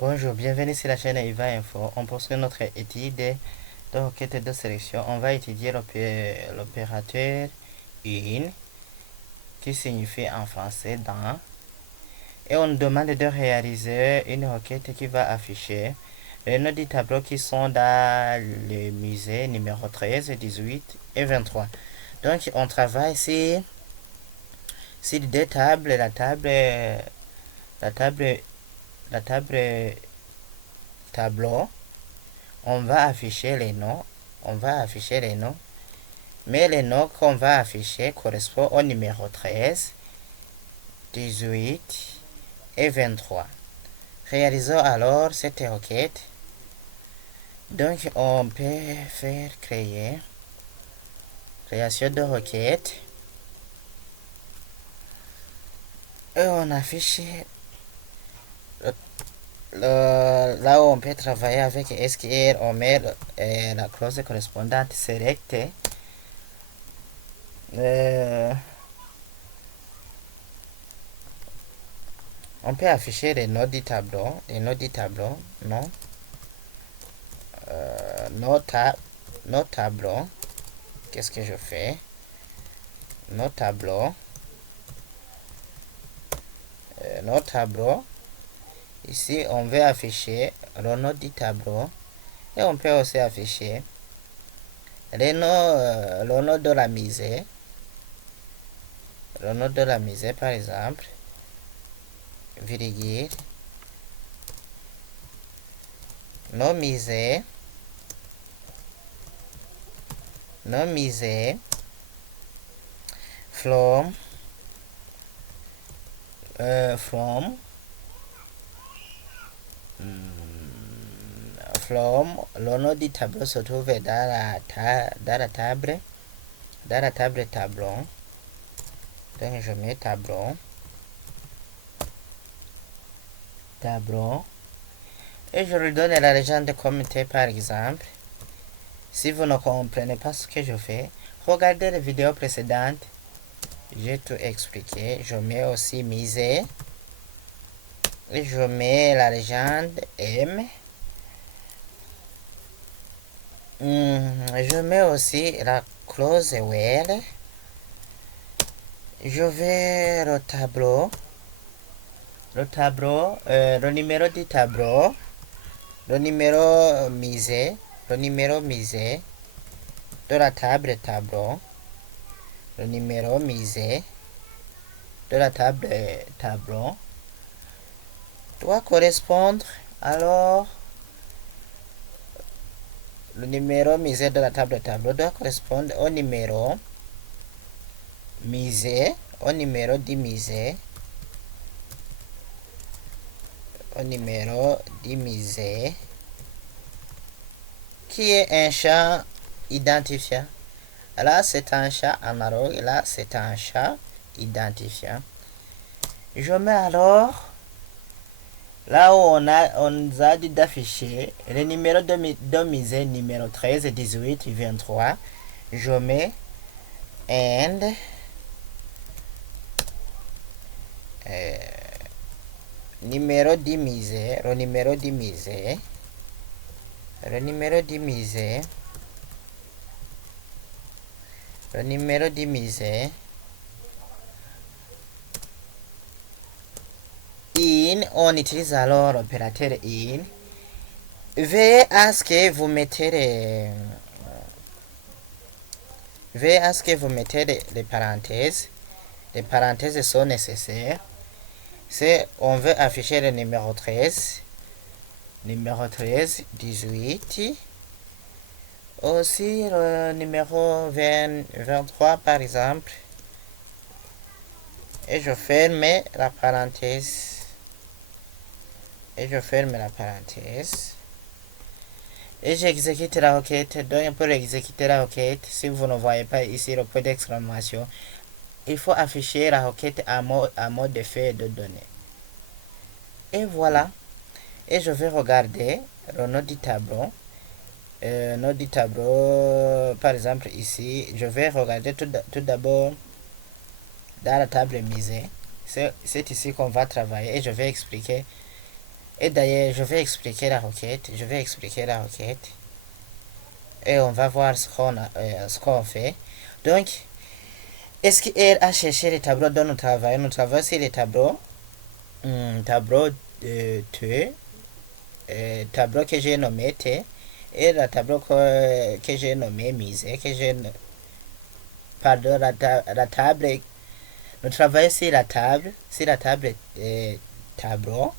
Bonjour, bienvenue sur la chaîne IVA Info. On poursuit notre étude de requête de sélection. On va étudier l'opérateur in, qui signifie en français dans. Et on nous demande de réaliser une requête qui va afficher les noms des tableaux qui sont dans le musée numéro 13, 18 et 23. Donc on travaille sur deux tables, la table tableau. On va afficher les noms, mais les noms qu'on va afficher correspondent au numéro 13, 18 et 23. Réalisons alors cette requête. Donc on peut faire création de requête et on affiche là où on peut travailler avec SQL. On met la clause correspondante select. On peut afficher les noms du tableau, non, nos tableaux. Qu'est-ce que je fais? Nos tableaux. Ici, on veut afficher le nom du tableau et on peut aussi afficher le nom de la misère. Le nom de la misère, par exemple, virgule, nos misères, from, le nom du tableau se trouve dans la table tableau. Donc je mets tableau et je lui donne la légende commentée, par exemple. Si vous ne comprenez pas ce que je fais, regardez les vidéos précédentes, j'ai tout expliqué. Je mets aussi misère et je mets la légende M. Je mets aussi la clause while. Je vais le tableau, le numéro du tableau, le numéro misé de la table tableau, le numéro misé de la table tableau doit correspondre alors. Le numéro misé de la table tableau doit correspondre au numéro misé, au numéro dimisé, qui est un champ identifiant. Là, c'est un champ analogue, là, c'est un champ identifiant. Je mets alors là où on nous a dit d'afficher les numéros de misère numéro 13, 18 et 23. Je mets and numéro dimisé, le numéro dimisé in. On utilise alors l'opérateur in. Veuillez à ce que vous mettez les parenthèses. Les parenthèses sont nécessaires. C'est on veut afficher le numéro 13, 18, aussi le numéro 23 par exemple, et je ferme la parenthèse. Et j'exécute la requête. Donc pour exécuter la requête, si vous ne voyez pas ici le point d'exclamation, il faut afficher la requête à mode de fait de données. Et voilà. Et je vais regarder le nom du tableau. Par exemple ici, je vais regarder tout d'abord dans la table misée. C'est ici qu'on va travailler et je vais expliquer Et d'ailleurs, je vais expliquer la requête. Et on va voir ce qu'on fait. Donc, SQL a cherché les tableaux dont nous travaillons. Nous travaillons sur les tableaux. Tableau de T. Tableau que j'ai nommé T. Et le tableau que j'ai nommé mise. Pardon, la table. Nous travaillons sur la table. Tableau.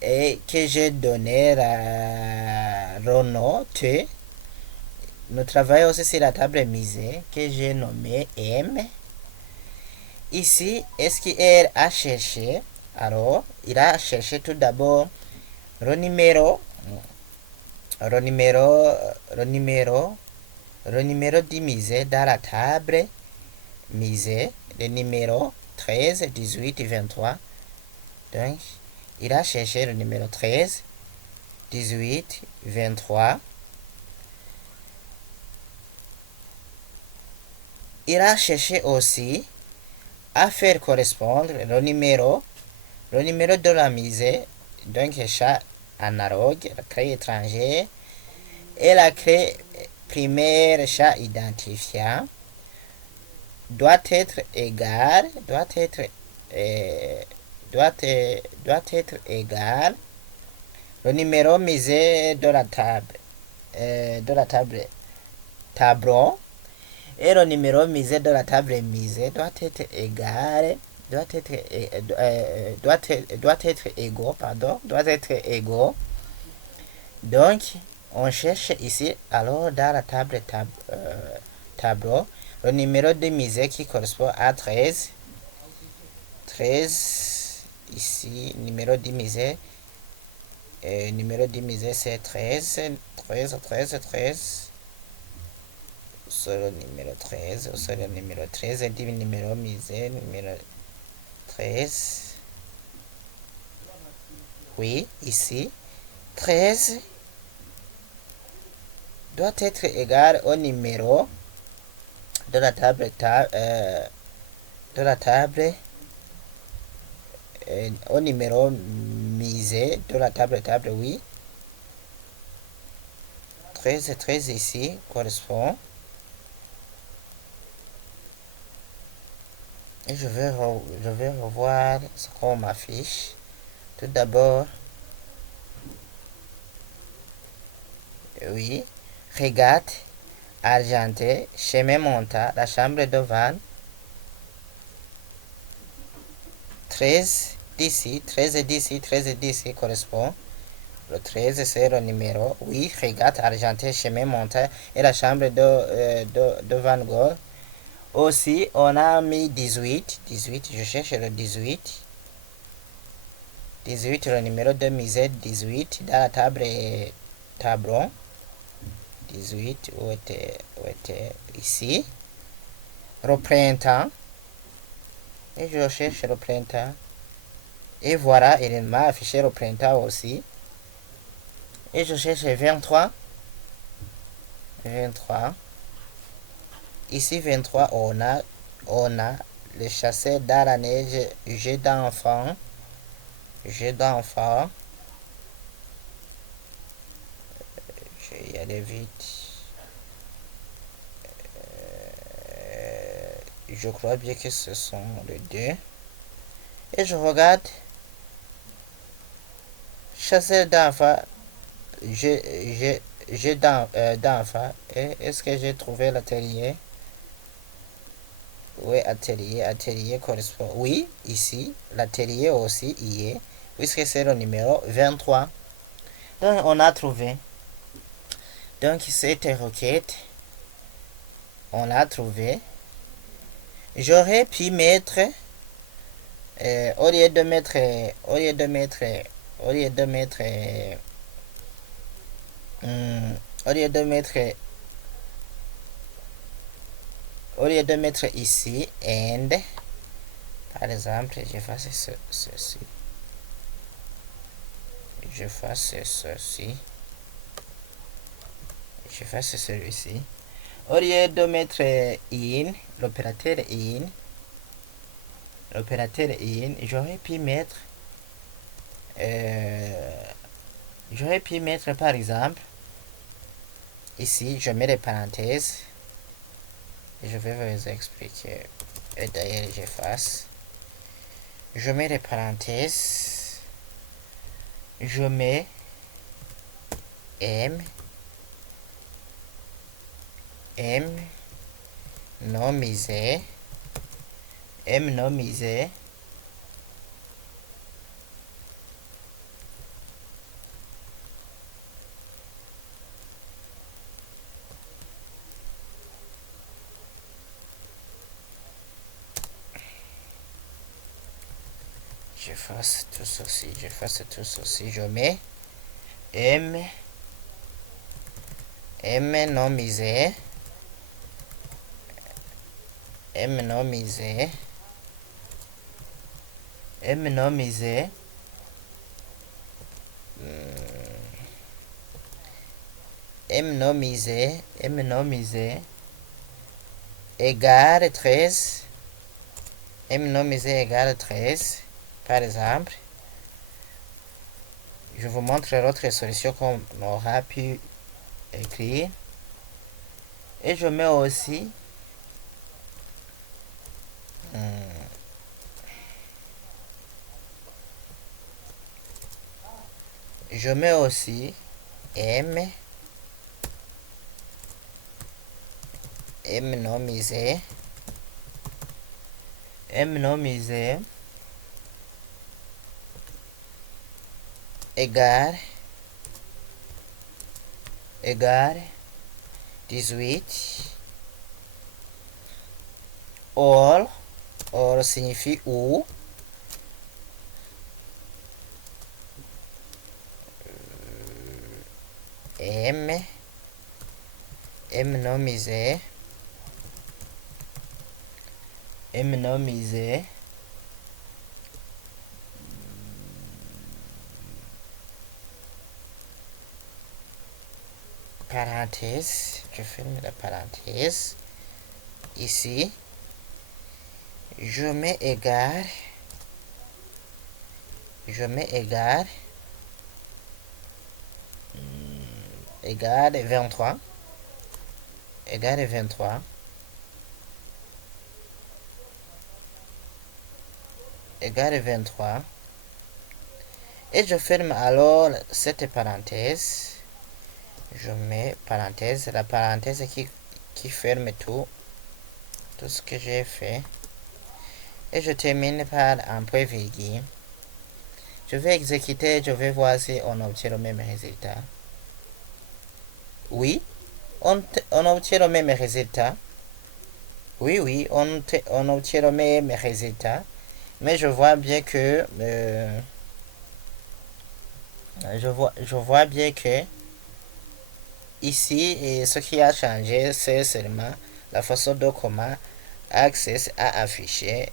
Et que j'ai donné la Renault T. Nous travaillons aussi sur la table misée que j'ai nommée M. Ici, SQL a cherché. Alors, il a cherché tout d'abord le numéro divisé dans la table misée, le numéro 13, 18 et 23. Donc, il a cherché le numéro 13, 18, 23. Il a cherché aussi à faire correspondre le numéro de la misée, donc chat analogue, la clé étrangère, et la clé primaire chat identifiant doit être égal le numéro misé de la table tableau, et le numéro misé de la table misée doit être égaux. Donc, on cherche ici, alors dans la tableau, le numéro de misée qui correspond à 13. Ici, numéro de misée c'est 13. C'est le numéro 13. C'est le numéro 13. Et numéro misé, numéro 13. Oui, ici, 13 doit être égal au numéro de la table au numéro misé de la table, oui. 13 ici correspond. Et je vais revoir ce qu'on m'affiche. Tout d'abord, oui, régate, argenté, chemin montant, la chambre de van, 13 d'ici correspond. Le 13 c'est le numéro, oui, régate, argenté, chemin montant et la chambre de Van Gogh. Aussi, on a mis 18, je cherche le 18, le numéro de misette, 18, dans la tableau. 18, où était ici. Le printemps. Et je cherche le printemps. Et voilà, il m'a affiché le printemps aussi. Et je cherche 23. Ici, 23, on a le chasseur dans la neige, jeu d'enfant. Je vais y aller vite. Je crois bien que ce sont les deux. Et je regarde. Chasseur d'enfants. Jeu d'enfants. Est-ce que j'ai trouvé l'atelier? Oui, atelier correspond. Oui, ici, l'atelier aussi y est, puisque c'est le numéro 23. Donc, on a trouvé. Donc, cette requête, on l'a trouvé. J'aurais pu mettre, au lieu de mettre ici and, par exemple, je fasse ceci. Je fasse celui-ci. Au lieu de mettre in, l'opérateur in, j'aurais pu mettre J'aurais pu mettre par exemple, ici je mets des parenthèses, et je vais vous expliquer, et d'ailleurs j'efface. Je mets des parenthèses, je mets M nomisé, M nomisé, j'efface tout ceci, je mets M nomisé, M nomisé, M nomisé, M nomisé, M nomisé, égale 13, M nomisé égale 13, par exemple. Je vous montre l'autre solution qu'on aura pu écrire. Et je mets aussi M nomisé, M nomisé égale 18, or signifie ou, M nomisé, parenthèse, je ferme la parenthèse, ici, je mets égal 23, et je ferme alors cette parenthèse, je mets parenthèse, la parenthèse qui ferme tout ce que j'ai fait, et je termine par un point virgule. Je vais exécuter, je vais voir si on obtient le même résultat. Oui, on obtient le même résultat. Oui, on obtient le même résultat. Mais je vois bien que je vois bien que ici, et ce qui a changé, c'est seulement la façon dont comment Access a affiché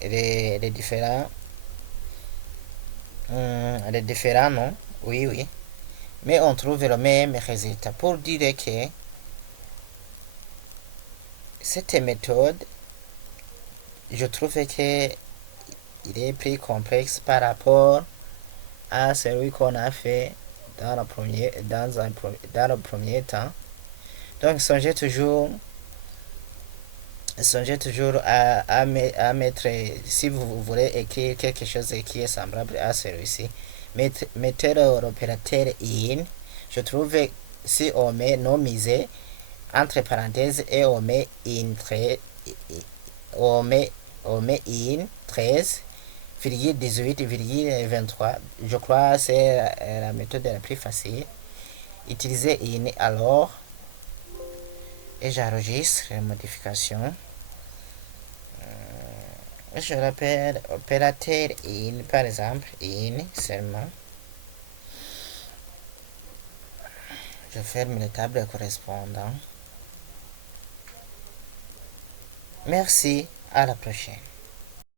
les différents noms. Oui, mais on trouve le même résultat. Pour dire que cette méthode, je trouve que il est plus complexe par rapport à celui qu'on a fait dans le premier temps. Donc songez toujours à mettre, si vous voulez écrire quelque chose qui est semblable à celui-ci, mettez l'opérateur in. Je trouve si on met nomisé entre parenthèses et on met in 13, 18, 23. Je crois que c'est la méthode la plus facile. Utilisez in alors et j'enregistre les modifications. Je rappelle opérateur in, par exemple, in seulement. Je ferme les tables correspondantes. Merci, à la prochaine.